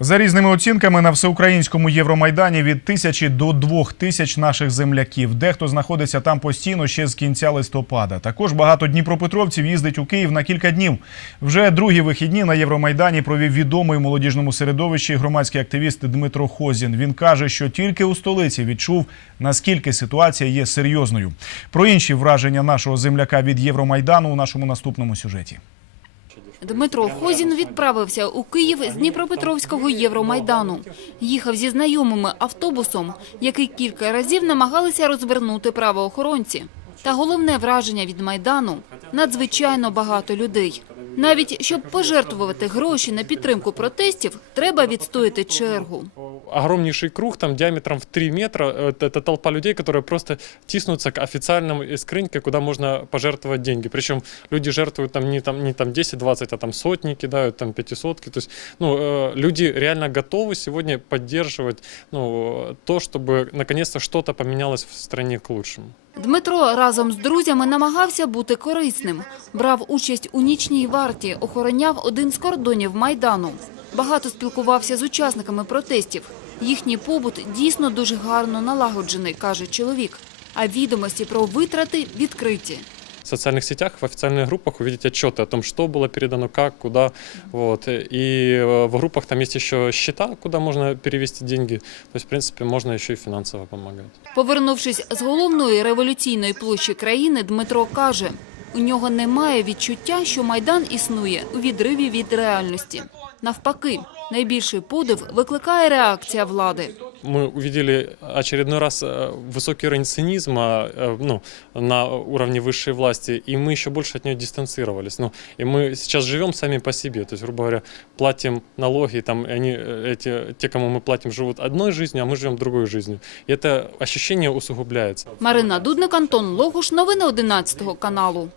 За різними оцінками на всеукраїнському Євромайдані від тисячі до двох тисяч наших земляків. Дехто знаходиться там постійно ще з кінця листопада. Також багато дніпропетровців їздить у Київ на кілька днів. Вже другі вихідні на Євромайдані провів відомий у молодіжному середовищі громадський активіст Дмитро Хозін. Він каже, що тільки у столиці відчув наскільки ситуація є серйозною. Про інші враження нашого земляка від Євромайдану у нашому наступному сюжеті. Дмитро Хозін відправився у Київ з Дніпропетровського Євромайдану. Їхав зі знайомими автобусом, який кілька разів намагалися розвернути правоохоронці. Та головне враження від Майдану – надзвичайно багато людей. Навіть щоб пожертвувати гроші на підтримку протестів, треба відстояти чергу огромнейший круг, там диаметром в 3 метра. Это, это толпа людей, которые просто тиснутся к официальному скриньке, куда можно пожертвовать деньги. Причем люди жертвуют там не, там, не там 10-20, а там сотни кидают, там пятисотки. То есть ну, э, люди реально готовы сегодня поддерживать ну, то, чтобы наконец-то что-то поменялось в стране к лучшему. Дмитро разом з друзями намагався бути корисним. Брав участь у нічній варті, охороняв один з кордонів Майдану. Багато спілкувався з учасниками протестів. Їхній побут дійсно дуже гарно налагоджений, каже чоловік. А відомості про витрати відкриті. В социальных сетях, в официальных группах увидеть отчеты о том, что было передано, как, куда. Вот. И э, в группах там есть еще счета, куда можно перевести деньги. То есть, в принципе, можно еще и финансово помогать. Повернувшись з головної революційної площі країни, Дмитро каже, у нього немає відчуття, що Майдан існує у відриві від реальності. Навпаки, найбільший подив викликає реакція влади. Мы увидели очередной раз э, высокий уровень цинизма э, ну, на уровне высшей власти, и мы еще больше от нее дистанцировались. Ну, и мы сейчас живем сами по себе, то есть, грубо говоря, платим налоги, там, и они, э, эти, те, кому мы платим, живут одной жизнью, а мы живем другой жизнью. И это ощущение усугубляется. Марина Дудник, Антон Логуш. Новини 11 каналу.